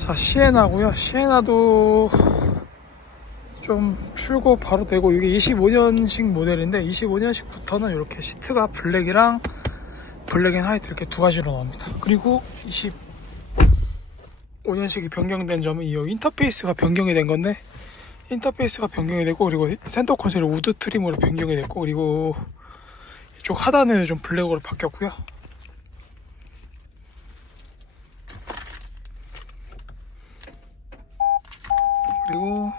자 시에나고요. 시에나도 좀 출고 바로 되고 이게 25년식 모델인데 25년식부터는 이렇게 시트가 블랙이랑 블랙 앤 화이트 이렇게 두 가지로 나옵니다. 그리고 25년식이 변경된 점은 이 인터페이스가 변경이 된 건데 인터페이스가 변경이 되고 그리고 센터 콘솔이 우드 트림으로 변경이 됐고 그리고 이쪽 하단에는 좀 블랙으로 바뀌었고요 그리고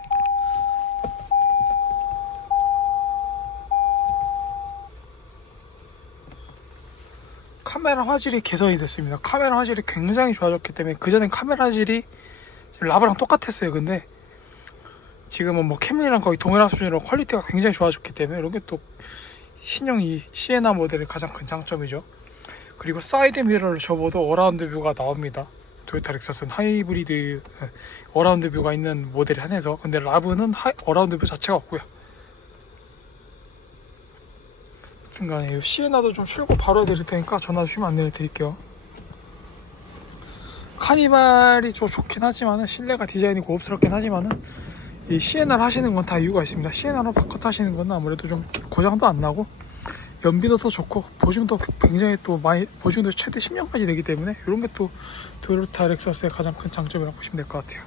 카메라 화질이 개선이 됐습니다. 카메라 화질이 굉장히 좋아졌기 때문에 그전엔 카메라 화질이 라브랑 똑같았어요. 근데 지금은 뭐 캠리랑 거의 동일한 수준으로 퀄리티가 굉장히 좋아졌기 때문에 이런 게 또 신형 이 시에나 모델의 가장 큰 장점이죠. 그리고 사이드 미러를 접어도 어라운드 뷰가 나옵니다. 토요타 렉서스는 하이브리드 예, 어라운드 뷰가 있는 모델이 한해서 근데 라브는 하이, 어라운드 뷰 자체가 없고요. 중간에 이 시에나도 좀 출고 바로 해드릴 테니까 전화 주시면 안내해 드릴게요. 카니발이 좀 좋긴 하지만은 실내가 디자인이 고급스럽긴 하지만은 이 시에나를 하시는 건 다 이유가 있습니다. 시에나로 바꿔 타시는 건 아무래도 좀 고장도 안 나고 연비도 더 좋고 보증도 굉장히 또 많이 보증도 최대 10년까지 되기 때문에 이런 게또 토요타 렉서스의 가장 큰 장점이라고 보시면 될 것 같아요.